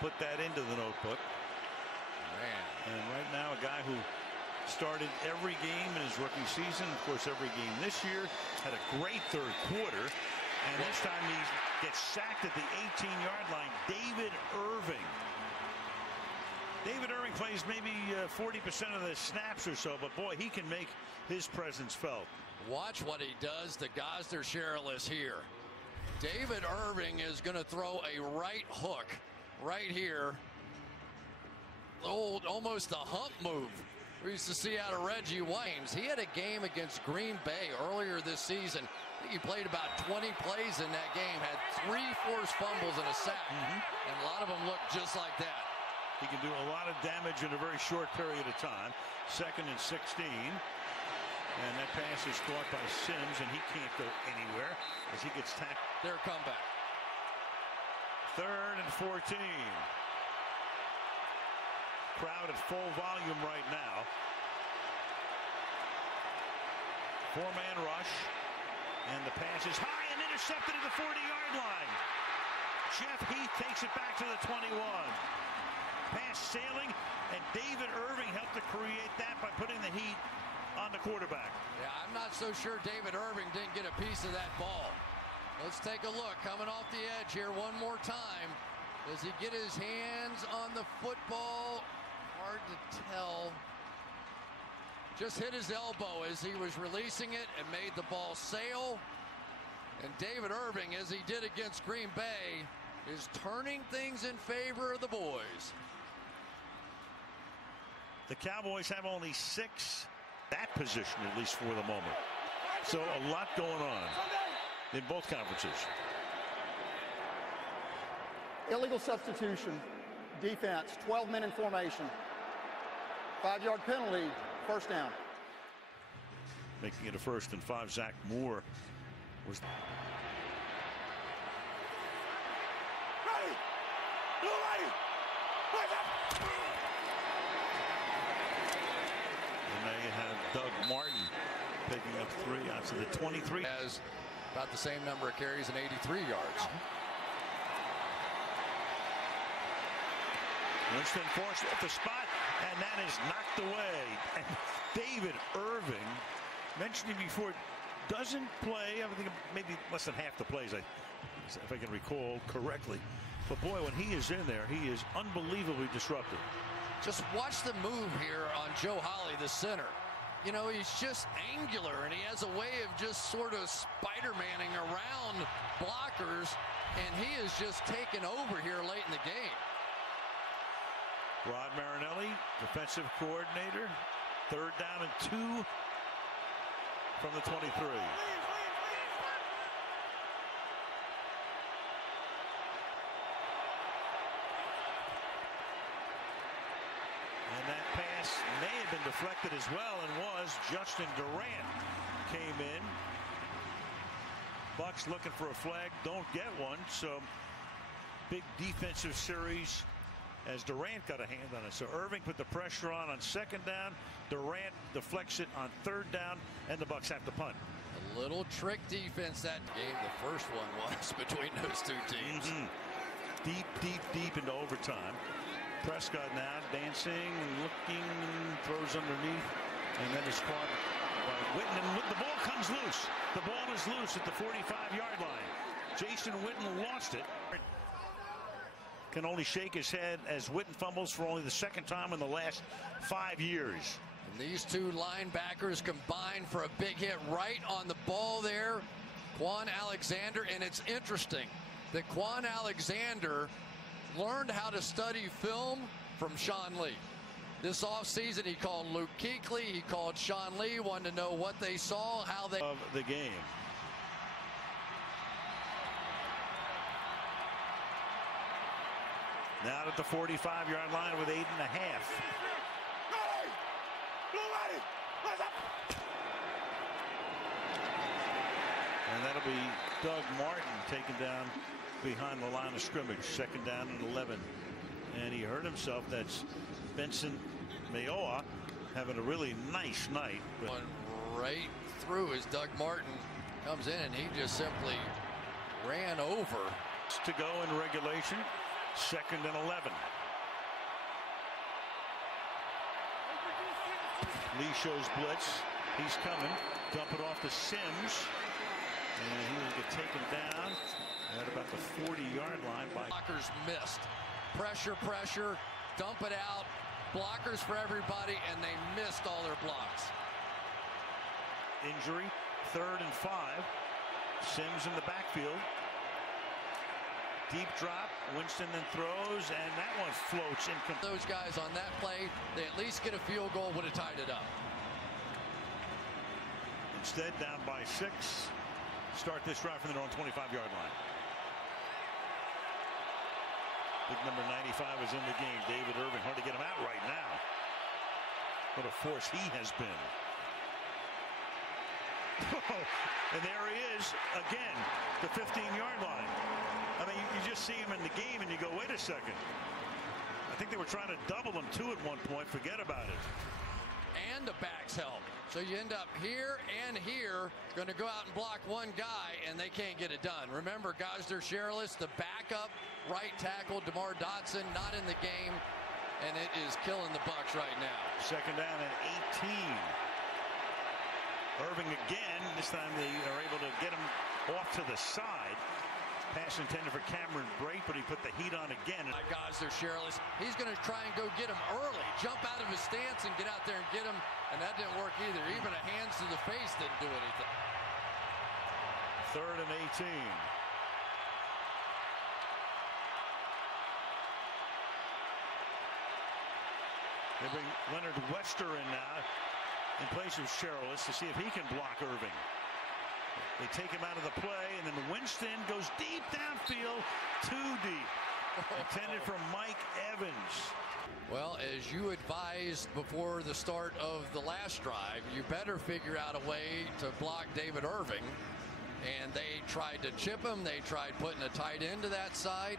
put that into the notebook. Man. And right now, a guy who started every game in his rookie season, of course, every game this year, had a great third quarter, and this time he gets sacked at the 18-yard line. David Irving. David Irving plays maybe 40% of the snaps or so, but boy, he can make his presence felt. Watch what he does to Gosder Shirtless here. David Irving is going to throw a right hook right here. Almost a hump move we used to see out of Reggie Williams. He had a game against Green Bay earlier this season. I think he played about 20 plays in that game, had 3 forced fumbles and a sack, and a lot of them looked just like that. He can do a lot of damage in a very short period of time. 2nd and 16. And that pass is caught by Sims, and he can't go anywhere as he gets tackled. Their comeback. 3rd and 14. Crowd at full volume right now. 4-man rush. And the pass is high and intercepted at the 40-yard line. Jeff Heath takes it back to the 21. Pass sailing, and David Irving helped to create that by putting the heat on the quarterback. Yeah, I'm not so sure David Irving didn't get a piece of that ball. Let's take a look. Coming off the edge here one more time. Does he get his hands on the football? Hard to tell. Just hit his elbow as he was releasing it and made the ball sail. And David Irving, as he did against Green Bay, is turning things in favor of the boys. The Cowboys have only 6 that position, at least for the moment. So a lot going on in both conferences. Illegal substitution, defense, 12 men in formation. 5-yard penalty, first down. Making it a 1st and 5. Zach Moore was. Ready! Blue ready! Where's up? And now you have Doug Martin picking up 3 out to the 23. Has about the same number of carries and 83 yards. Winston forced at the spot, and that is knocked away. And David Irving, mentioned him before, doesn't play, I think maybe less than half the plays, if I can recall correctly. But boy, when he is in there, he is unbelievably disruptive. Just watch the move here on Joe Holly, the center. You know, he's just angular, and he has a way of just sort of Spider-Manning around blockers, and he is just taken over here late in the game. Rod Marinelli, defensive coordinator. 3rd down and 2 from the 23. And that pass may have been deflected as well, and was. Justin Durant came in. Bucks looking for a flag, don't get one. So big defensive series as Durant got a hand on it. So Irving put the pressure on 2nd down. Durant deflects it on 3rd down, and the Bucks have to punt. A little trick defense that game. The first one was between those 2 teams. Deep into overtime. Prescott now dancing, looking, throws underneath, and then is caught by Witten. And the ball comes loose. The ball is loose at the 45-yard line. Jason Witten lost it. Can only shake his head as Witten fumbles for only the 2nd time in the last 5 years. And these 2 linebackers combined for a big hit right on the ball there. Quan Alexander, and it's interesting that Quan Alexander learned how to study film from Sean Lee. This offseason, he called Luke Kuechly, he called Sean Lee, wanted to know what they saw, how they... Of the game. Now at the 45-yard line with 8.5. Ready! Blue ready! Where's up? And that'll be Doug Martin taken down behind the line of scrimmage. 2nd down and 11. And he hurt himself. That's Benson Mayowa having a really nice night. One right through as Doug Martin comes in, and he just simply ran over. To go in regulation. 2nd and 11. Lee shows blitz. He's coming. Dump it off to Sims. And he will get taken down at about the 40-yard line by blockers. Missed. Pressure, pressure. Dump it out. Blockers for everybody, and they missed all their blocks. Injury. 3rd and 5. Sims in the backfield. Deep drop. Winston then throws, and that one floats incomplete. Those guys on that play, they at least get a field goal, would have tied it up. Instead, down by 6. Start this drive from their own 25-yard line. Big number 95 is in the game. David Irving, hard to get him out right now. What a force he has been. And there he is again, the 15-yard line. I mean, you just see him in the game and you go, wait a second. I think they were trying to double him too at one point. Forget about it. And the backs help. So you end up here and here, going to go out and block one guy, and they can't get it done. Remember, Gosder Sherrillis, the backup right tackle, DeMar Dotson, not in the game, and it is killing the Bucs right now. 2nd down and 18. Irving again. This time they are able to get him off to the side. Pass intended for Cameron Brate, but he put the heat on again. Gosder Sherrillis, he's going to try and go get him early, jump out of his stance and get out there and get him, and that didn't work either. Even a hands to the face didn't do anything. 3rd and 18. They bring Leonard Wester in now in place of Sherrillis to see if he can block Irving. They take him out of the play, and then Winston goes deep downfield, too deep. Intended for Mike Evans. Well, as you advised before the start of the last drive, you better figure out a way to block David Irving. And they tried to chip him. They tried putting a tight end to that side.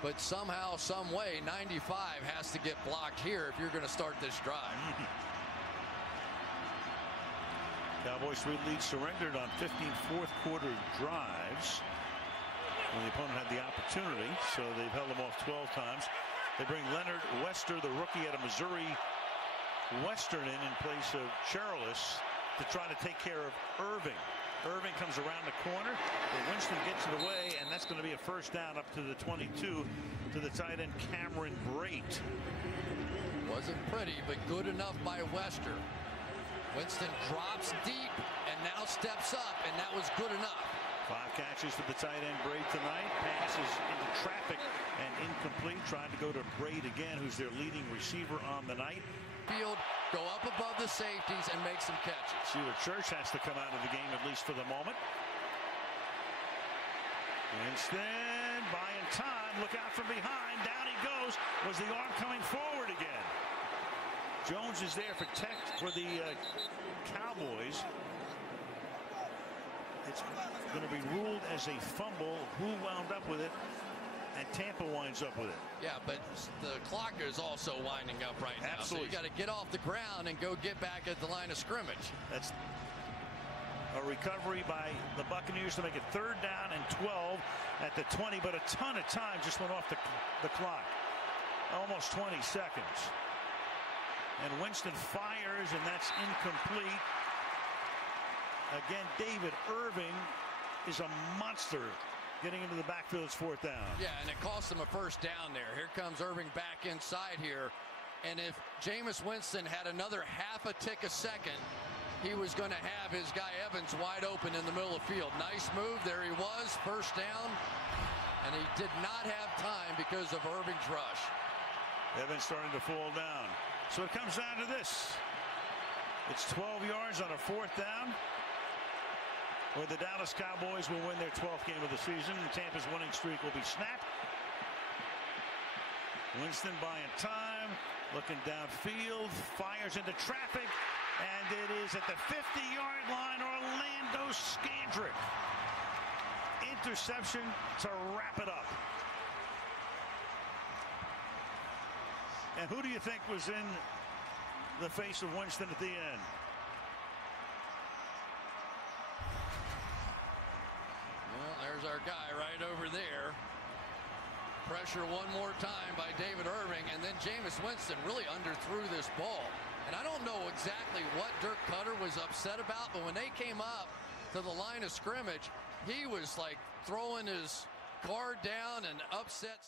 But somehow, some way, 95 has to get blocked here if you're going to start this drive. Cowboys 3 leads surrendered on 15 fourth-quarter drives when the opponent had the opportunity, so they've held them off 12 times. They bring Leonard Wester, the rookie out of Missouri Western, in place of Sherrillis to try to take care of Irving. Irving comes around the corner, but Winston gets it away, and that's going to be a 1st down up to the 22 to the tight end Cameron Brate. Wasn't pretty, but good enough by Wester. Winston drops deep and now steps up, and that was good enough. 5 catches for the tight end Brate tonight. Passes into traffic and incomplete. Trying to go to Brate again, who's their leading receiver on the night. Field, go up above the safeties and make some catches. Sheila Church has to come out of the game, at least for the moment. Winston buying time. Look out from behind. Down he goes. Was the arm coming forward again? Jones is there for the Cowboys. It's going to be ruled as a fumble. Who wound up with it? And Tampa winds up with it. Yeah, but the clock is also winding up right now. Absolutely. So you got to get off the ground and go get back at the line of scrimmage. That's a recovery by the Buccaneers to make it 3rd down and 12 at the 20, but a ton of time just went off the clock. Almost 20 seconds. And Winston fires, and that's incomplete. Again, David Irving is a monster getting into the backfield. It's 4th down. Yeah, and it cost them a 1st down there. Here comes Irving back inside here. And if Jameis Winston had another half a tick a second, he was going to have his guy Evans wide open in the middle of the field. Nice move. There he was, 1st down. And he did not have time because of Irving's rush. Evans starting to fall down. So it comes down to this. It's 12 yards on a 4th down, where the Dallas Cowboys will win their 12th game of the season, and Tampa's winning streak will be snapped. Winston buying time, looking downfield, fires into traffic, and it is at the 50-yard line. Orlando Scandrick. Interception to wrap it up. And who do you think was in the face of Winston at the end? Well, there's our guy right over there. Pressure one more time by David Irving, and then Jameis Winston really underthrew this ball. And I don't know exactly what Dirk Cutter was upset about, but when they came up to the line of scrimmage, he was like throwing his guard down and upset.